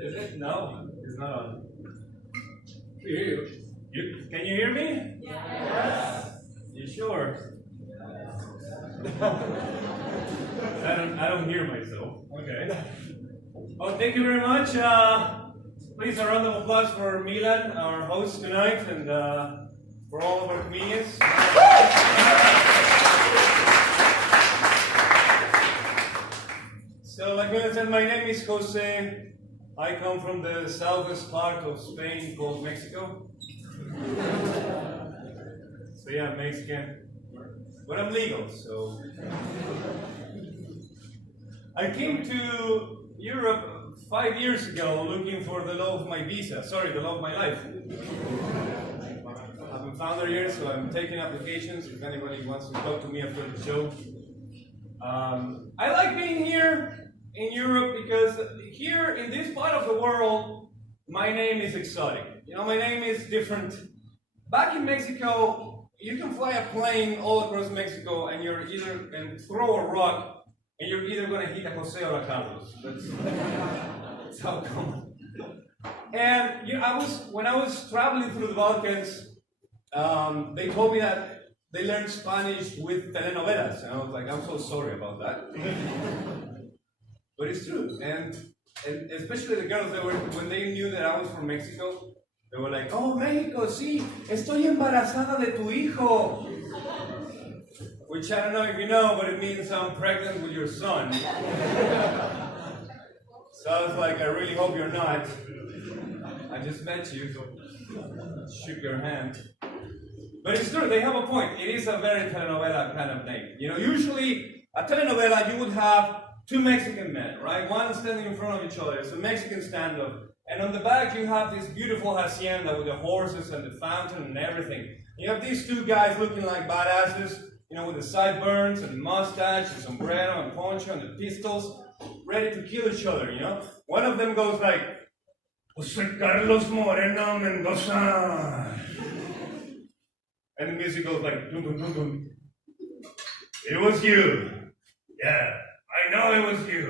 Is it? No, it's not on. Can you hear me? Yes. You sure? I don't hear myself. Okay. Well, thank you very much. Please a round of applause for Milan, our host tonight, and for all of our comedians. So, like I said, my name is Jose. I come from the southwest part of Spain called Mexico. So yeah, I'm Mexican, but I'm legal, so. I came to Europe 5 years ago looking for the love of my visa, sorry, the love of my life. I haven't found her yet, so I'm taking applications if anybody wants to talk to me after the show. I like being here in Europe because here in this part of the world, my name is exotic. You know, my name is different. Back in Mexico, you can fly a plane all across Mexico and and throw a rock and you're either going to hit a Jose or a Carlos. That's how common. And you know, when I was traveling through the Balkans, they told me that they learned Spanish with telenovelas. And I was like, I'm so sorry about that. But it's true, and especially the girls, when they knew that I was from Mexico, they were like, "Oh, Mexico, sí, estoy embarazada de tu hijo," which I don't know if you know, but it means I'm pregnant with your son. So I was like, I really hope you're not. I just met you, so shook your hand. But it's true, they have a point. It is a very telenovela kind of name. You know, usually a telenovela you would have two Mexican men, right? One standing in front of each other. It's a Mexican stand-up. And on the back, you have this beautiful hacienda with the horses and the fountain and everything. You have these two guys looking like badasses, you know, with the sideburns and the mustache, and sombrero and poncho and the pistols, ready to kill each other, you know? One of them goes like, Jose Carlos Moreno Mendoza. And the music goes like, dun, dun, dun, dun. It was you. Yeah. I know it was you.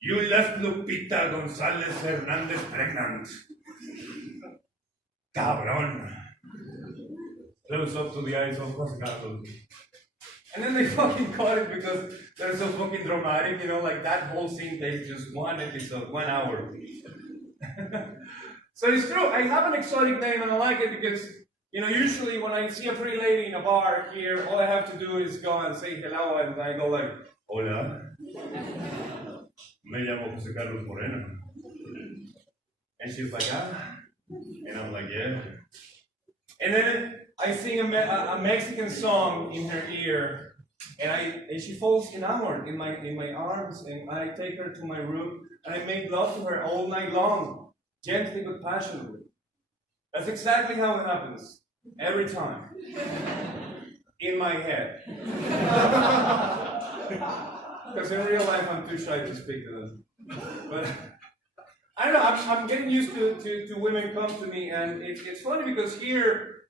You left Lupita González Hernández pregnant. Cabrón. Close up to the eyes of Jose Carlos. And then they fucking cut it because they're so fucking dramatic, you know, like that whole scene takes just one episode, 1 hour. So it's true, I have an exotic name and I like it because, you know, usually when I see a pretty lady in a bar here, all I have to do is go and say hello and I go like, hola, me llamo Jose Carlos Moreno. And she's like, ah. And I'm like, yeah. And then I sing a Mexican song in her ear, and she falls enamored in my arms, and I take her to my room, and I make love to her all night long, gently but passionately. That's exactly how it happens, every time. In my head. Because in real life, I'm too shy to speak to them. But I don't know, I'm getting used to women come to me, and it's funny because here,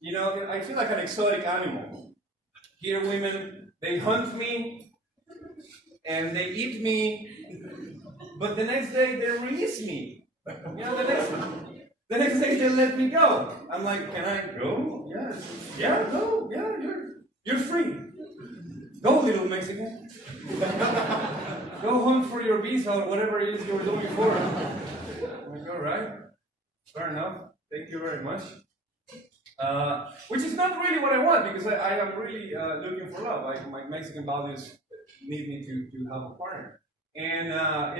you know, I feel like an exotic animal. Here, women, they hunt me, and they eat me, but the next day, they release me. You know, the next day, they let me go. I'm like, can I go? Yes. Yeah, go. Yeah, you're free. Go, little Mexican. Go hunt for your visa or whatever it is you're looking for. I'm like, all right, fair enough. Thank you very much. Which is not really what I want because I am really looking for love. My Mexican values need me to have a partner, and I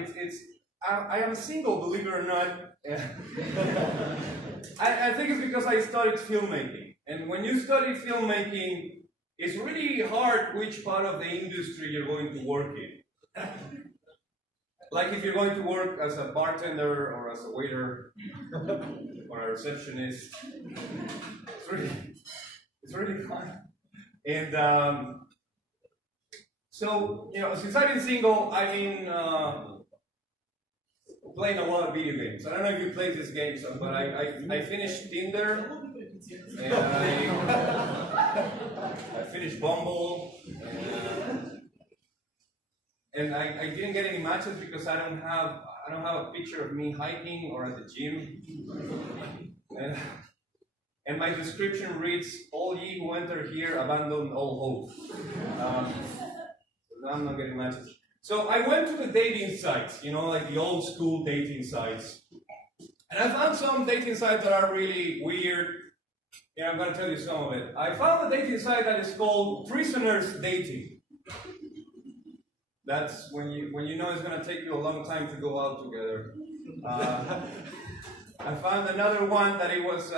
am single, believe it or not. I think it's because I studied filmmaking, and when you study filmmaking, it's really hard which part of the industry you're going to work in. Like if you're going to work as a bartender or as a waiter or a receptionist, it's really hard. And so, you know, since I've been single, I've been playing a lot of video games. I don't know if you play these games, but I finished Tinder, and I finished Bumble, and and I didn't get any matches because I don't have a picture of me hiking or at the gym. And my description reads, "All ye who enter here abandon all hope." So I'm not getting matches. So I went to the dating sites, like the old school dating sites. And I found some dating sites that are really weird. Yeah, I'm going to tell you some of it. I found a dating site that is called Prisoners Dating. That's when you know it's going to take you a long time to go out together. I found another one that it was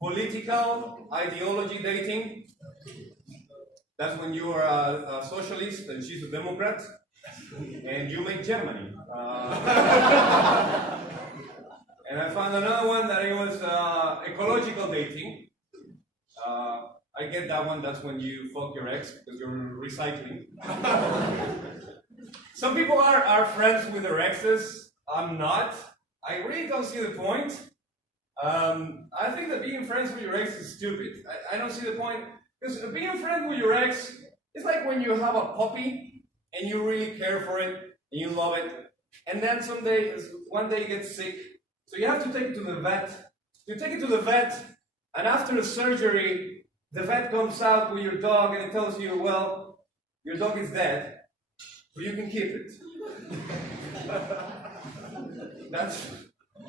political ideology dating. That's when you are a socialist and she's a Democrat, and you make Germany. And I found another one that it was ecological dating. I get that one. That's when you fuck your ex because you're recycling. Some people are friends with their exes. I'm not. I really don't see the point. I think that being friends with your ex is stupid. I don't see the point. Because being friends with your ex is like when you have a puppy and you really care for it and you love it, and then one day it gets sick, so you have to take it to the vet. You take it to the vet, and after the surgery, the vet comes out with your dog and it tells you, well, your dog is dead, but you can keep it.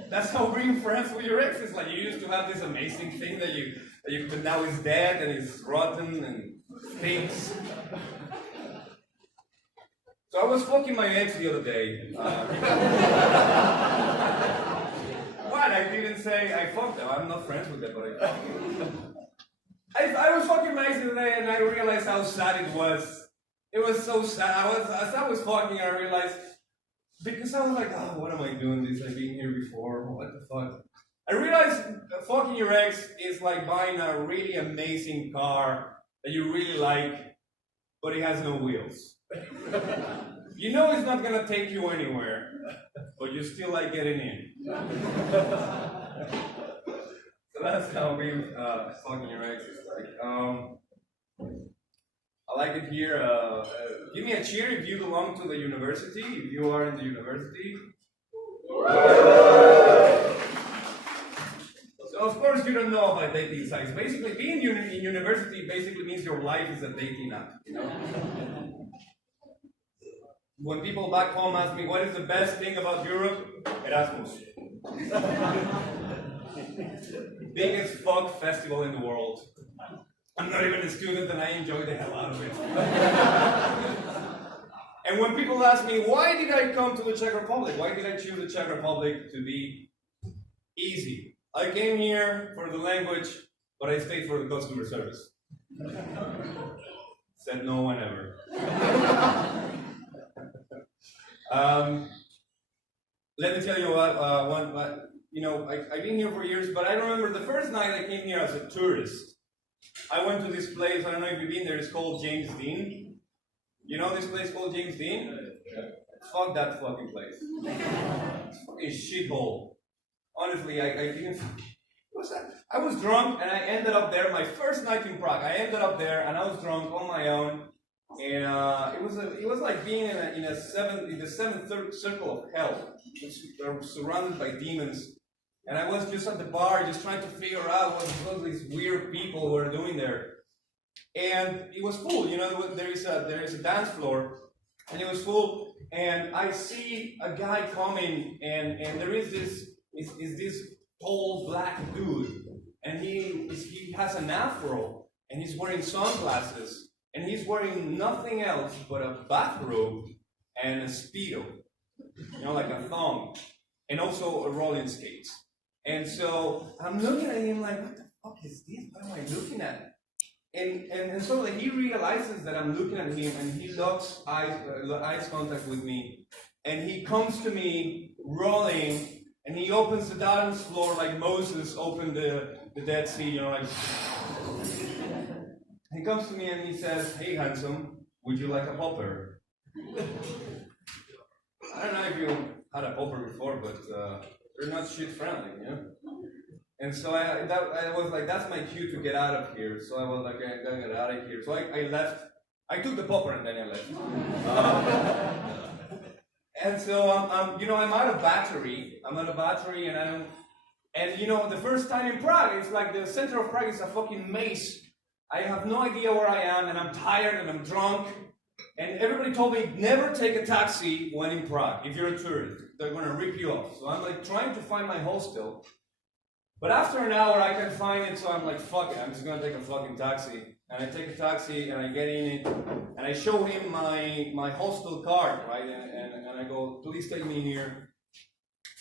That's how being friends with your ex is like. You used to have this amazing thing that but now he's dead and he's rotten and stinks. So I was fucking my ex the other day. What? I didn't say I fucked them. I'm not friends with them, but I was fucking my ex the other day and I realized how sad it was. It was so sad. As I was fucking, I realized, because I was like, oh, what am I doing this? I've been here before. What the fuck? I realized fucking your ex is like buying a really amazing car that you really like, but it has no wheels. You know it's not gonna take you anywhere, but you still like getting in. So that's how being fucking your ex is like. I like it here. Give me a cheer if you belong to the university, if you are in the university. So of course you don't know about dating sites. Basically, being in university basically means your life is a dating app, When people back home ask me, what is the best thing about Europe? Erasmus. Biggest fuck festival in the world. I'm not even a student and I enjoy the hell out of it. And when people ask me, why did I come to the Czech Republic? Why did I choose the Czech Republic to be easy? I came here for the language, but I stayed for the customer service. Said no one ever. Let me tell you I've been here for years, but I remember the first night I came here as a tourist. I went to this place, I don't know if you've been there, it's called James Dean. You know this place called James Dean? Fuck that fucking place. It's a fucking shithole. Honestly, I didn't... What's that? I was drunk and I ended up there, my first night in Prague. I ended up there and I was drunk on my own. And it was like being in the seventh circle of hell. We're surrounded by demons. And I was just at the bar, just trying to figure out what these weird people were doing there. And it was full, there is a dance floor, and it was full. And I see a guy coming, and there is this tall black dude, and he has an afro, and he's wearing sunglasses, and he's wearing nothing else but a bathrobe and a speedo, like a thong, and also a rolling skates. And so I'm looking at him like, what the fuck is this? What am I looking at? And so like, he realizes that I'm looking at him, and he locks eyes contact with me. And he comes to me rolling, and he opens the dance floor like Moses opened the Dead Sea, like. He comes to me and he says, hey handsome, would you like a popper? I don't know if you had a popper before, but they're not shit friendly, And so I was like, that's my cue to get out of here. So I was like, I gotta get out of here. So I left, I took the popper and then I left. And so I'm out of battery. I'm out of battery, and I don't. And the first time in Prague, it's like the center of Prague is a fucking maze. I have no idea where I am, and I'm tired, and I'm drunk. And everybody told me never take a taxi when in Prague. If you're a tourist, they're gonna rip you off. So I'm like trying to find my hostel. But after an hour, I can find it, so I'm like, fuck it, I'm just gonna take a fucking taxi. And I take a taxi, and I get in it, and I show him my hostel card, right? And I go, please take me here.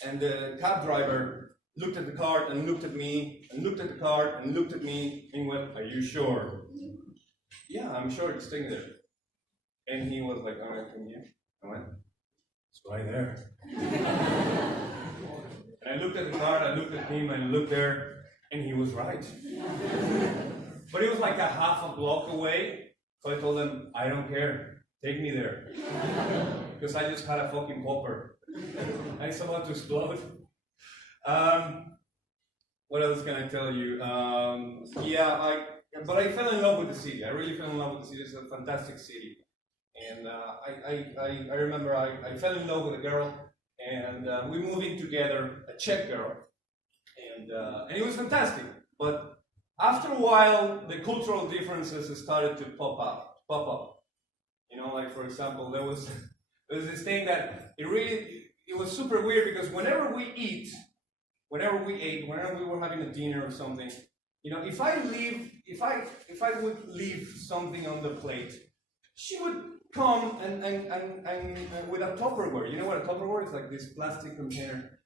And the cab driver looked at the card, and looked at me, and looked at the card, and looked at me, and went, are you sure? Yeah, I'm sure it's staying there. And he was like, all right, come here. I went, it's right there. And I looked at the card, I looked at him, and I looked there, and he was right. But it was like a half a block away, so I told him, I don't care, take me there. Because I just had a fucking popper. I was about to explode. What else can I tell you? But I fell in love with the city. I really fell in love with the city. It's a fantastic city. And I remember I fell in love with a girl, and we moved in together, a Czech girl. And it was fantastic. But after a while, the cultural differences started to pop up. Like for example, there was this thing that it was super weird, because whenever we ate, whenever we were having a dinner or something, if I would leave something on the plate, she would come and with a Tupperware. You know what a Tupperware is? Like this plastic container,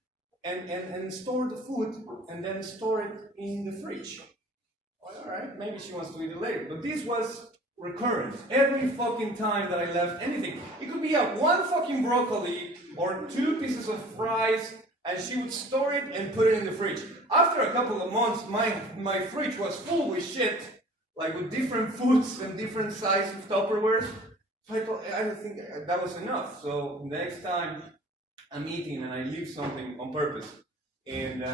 and store the food, and then store it in the fridge. All right, maybe she wants to eat it later. But this was recurrent. Every fucking time that I left anything, it could be one fucking broccoli or 2 pieces of fries, and she would store it and put it in the fridge. After a couple of months, my fridge was full with shit, like with different foods and different sizes of Tupperwares. So I think that was enough. So next time I'm eating and I leave something on purpose, and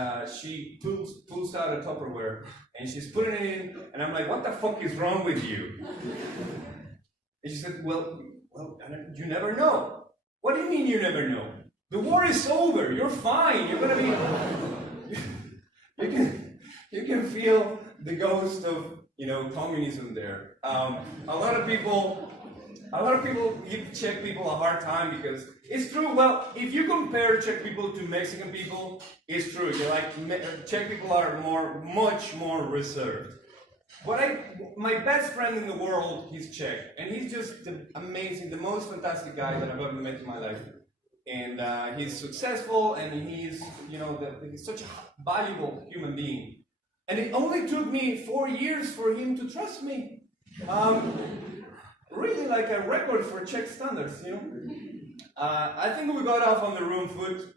she pulls out a Tupperware, and she's putting it in, and I'm like, what the fuck is wrong with you? And she said, well, you never know. What do you mean you never know? The war is over, you're fine, you're gonna be, you can feel the ghost of, communism there. A lot of people give Czech people a hard time, because it's true. Well, if you compare Czech people to Mexican people, it's true. Czech people are much more reserved. But my best friend in the world, he's Czech, and he's just the most fantastic guy that I've ever met in my life. And he's successful, and he's such a valuable human being. And it only took me 4 years for him to trust me. Really like a record for Czech standards, I think we got off on the wrong foot,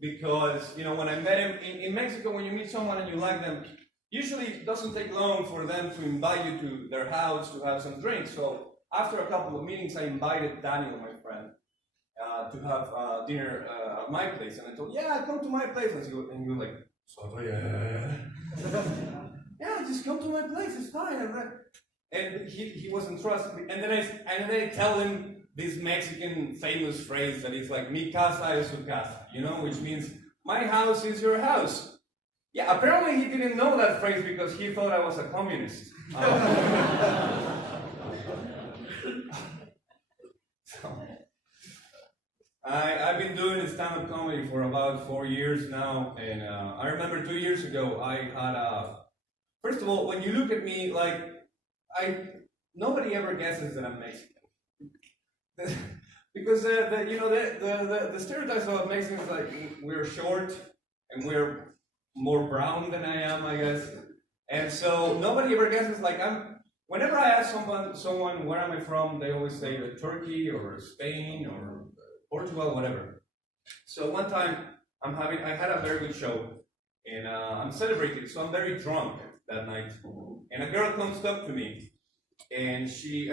because, when I met him in Mexico, when you meet someone and you like them, usually it doesn't take long for them to invite you to their house to have some drinks. So after a couple of meetings, I invited Daniel, my friend, to have dinner at my place. And I told, come to my place. And he was like, yeah, just come to my place, it's fine. And he wasn't trusting me. And then I tell him this Mexican famous phrase that is like, mi casa es su casa, which means, my house is your house. Yeah, apparently he didn't know that phrase, because he thought I was a communist. I've been doing stand-up comedy for about 4 years now, and I remember 2 years ago, I had first of all, when you look at me, nobody ever guesses that I'm Mexican. Because the stereotypes about Mexicans is like, we're short, and we're more brown than I am, I guess. And so nobody ever guesses, whenever I ask someone where am I from, they always say Turkey or Spain or Portugal, whatever. So one time I had a very good show, and I'm celebrating, so I'm very drunk that night. And a girl comes up to me, and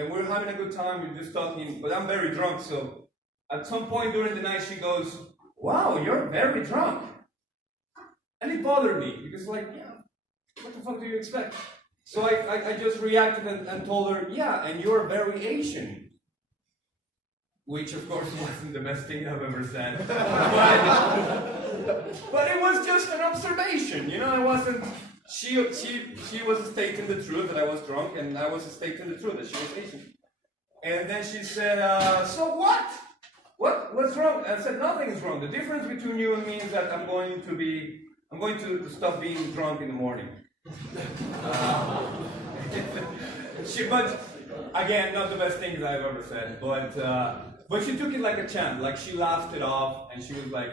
we're having a good time, we're just talking, but I'm very drunk, so at some point during the night she goes, wow, you're very drunk. And it bothered me, because what the fuck do you expect? So I just reacted and told her, yeah, and you're very Asian. Which, of course, wasn't the best thing I've ever said. But it was just an observation, you know, it wasn't... She was stating the truth that I was drunk, and I was stating the truth that she was Asian. And then she said, so what? What's wrong? I said, nothing is wrong. The difference between you and me is that I'm going to stop being drunk in the morning. But again, not the best things I've ever said. But she took it like a champ. Like she laughed it off, and she was like,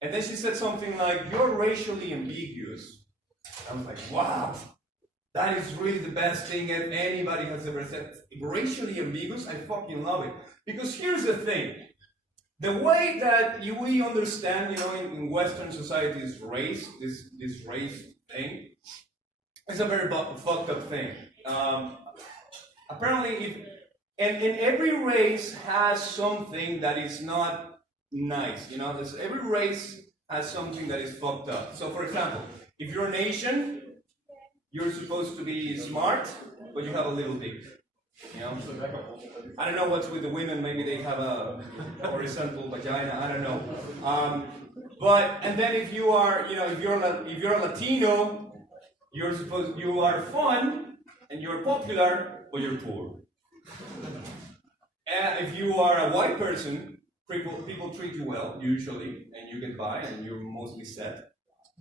and then she said something like, "You're racially ambiguous." I was like, wow. That is really the best thing that anybody has ever said. Racially ambiguous, I fucking love it. Because here's the thing. The way that we understand, you know, in Western societies, race, this race thing, is a very fucked up thing. Apparently, and every race has something that is not nice, you know? Every race has something that is fucked up. So, for example, if you're an Asian, you're supposed to be smart, but you have a little dick. You know? I don't know what's with the women. Maybe they have a horizontal vagina. I don't know. And then if you are, you know, if you're a Latino, you are fun and you're popular, but you're poor. And if you are a white person, people treat you well usually, and you get by, and you're mostly set.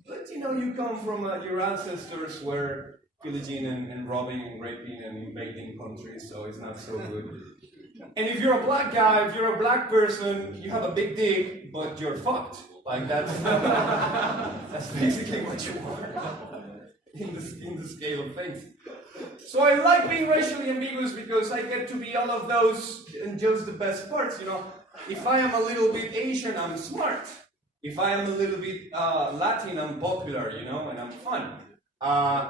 But you know, you come from your ancestors were pillaging and robbing and raping and invading countries, so it's not so good. And if you're a black guy, if you're a black person, you have a big dick, but you're fucked. Like that's basically what you are in the scale of things. So I like being racially ambiguous because I get to be all of those and just the best parts. You know, if I am a little bit Asian, I'm smart. If I am a little bit Latin, I'm popular, you know, and I'm fun.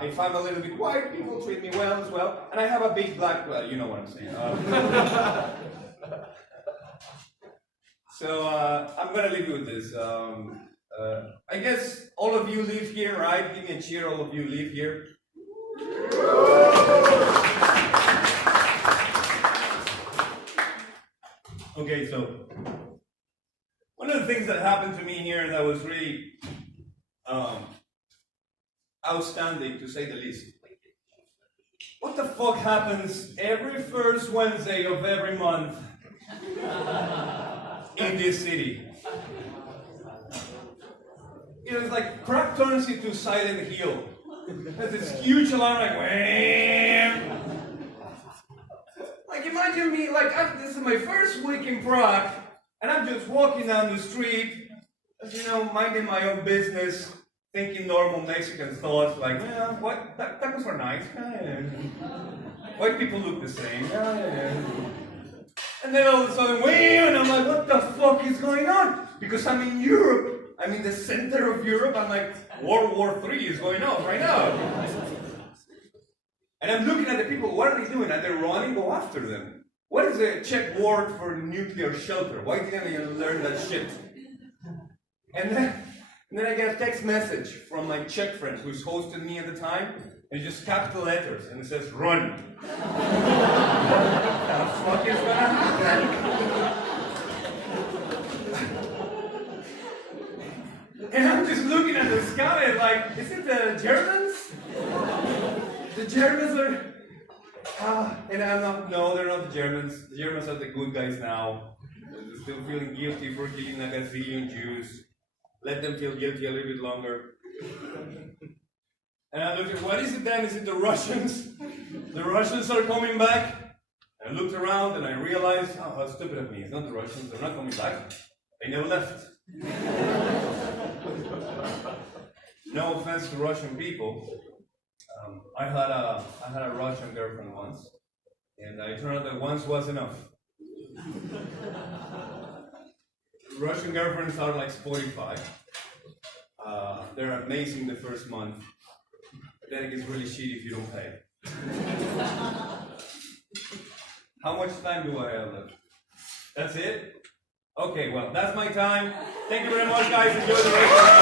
If I'm a little bit white, people treat me well as well. And I have a big black, you know what I'm saying. So I'm going to leave you with this. I guess all of you live here, right? Give me a cheer, all of you live here. Okay, so one of the things that happened to me here that was really outstanding, to say the least. What the fuck happens every first Wednesday of every month in this city? You know, it's like Prague turns into Silent Hill. There's this huge alarm, like, wham! Like, imagine me, like, this is my first week in Prague, and I'm just walking down the street, as you know, minding my own business, thinking normal Mexican thoughts, like, yeah, what? Tacos are nice. White people look the same. And then all of a sudden, wham! And I'm like, what the fuck is going on? Because I'm in Europe. I'm in the center of Europe. I'm like, World War III is going on right now. And I'm looking at the people, what are they doing? Are they running? Go after them. What is the Czech word for nuclear shelter? Why didn't I learn that shit? And then I get a text message from my Czech friend who's hosted me at the time, and it's just capital letters, and it says, run. What the fuck is gonna happen? And I'm just looking at the sky and like, is it the Germans? The Germans are... and I'm not, no, they're not the Germans. The Germans are the good guys now. They're still feeling guilty for killing a gazillion Jews. Let them feel guilty a little bit longer. And I looked at, what is it then? Is it the Russians? The Russians are coming back. And I looked around and I realized, oh, how stupid of me. It's not the Russians, they're not coming back. They never left. No offense to Russian people. I had a Russian girlfriend once, and it turned out that once was enough. Russian girlfriends are like Spotify. They're amazing the first month, then it gets really shitty if you don't pay. How much time do I have left? That's it? Okay, well, that's my time. Thank you very much, guys. Enjoy the rest of the